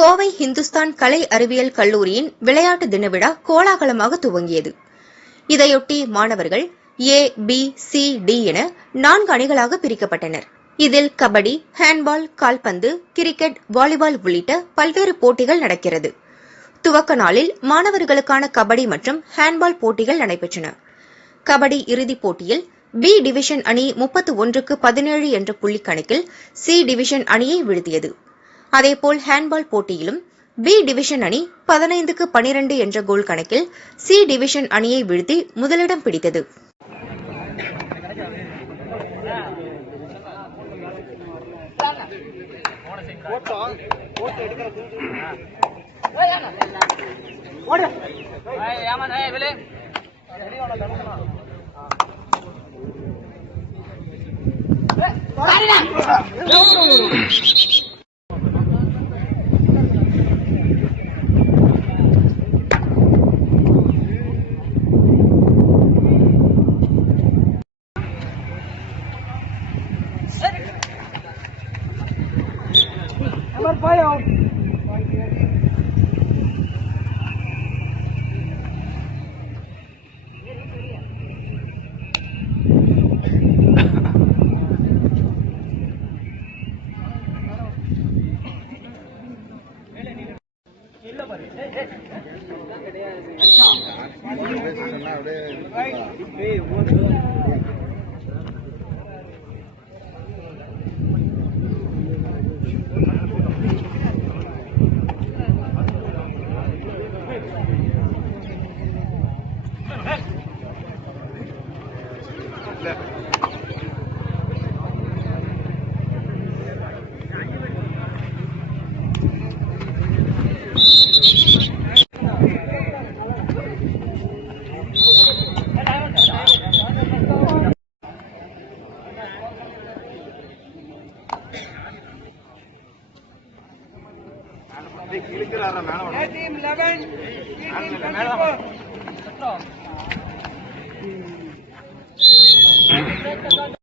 கோவை இந்துஸ்தான் கலை அறிவியல் கல்லூரியின் விளையாட்டு தின விழா கோலாகலமாக துவங்கியது. இதையொட்டி மாணவர்கள் ஏ, பி, சி, டி என 4 அணிகளாக பிரிக்கப்பட்டனர். இதில் கபடி, ஹேண்ட்பால், கால்பந்து, கிரிக்கெட், வாலிபால் உள்ளிட்ட பல்வேறு போட்டிகள் நடக்கிறது. துவக்க நாளில் மாணவர்களுக்கான கபடி மற்றும் ஹேண்ட்பால் போட்டிகள் நடைபெற்றன. கபடி இறுதிப் போட்டியில் பி டிவிஷன் அணி 31-17 என்ற புள்ளி கணக்கில் சி டிவிஷன் அணியை வீழ்த்தியது. அதேபோல் ஹேண்ட்பால் போட்டியிலும் பி டிவிஷன் அணி 15-12 என்ற கோல் கணக்கில் சி டிவிஷன் அணியை வீழ்த்தி முதலிடம் பிடித்தது. Team 11, team 24.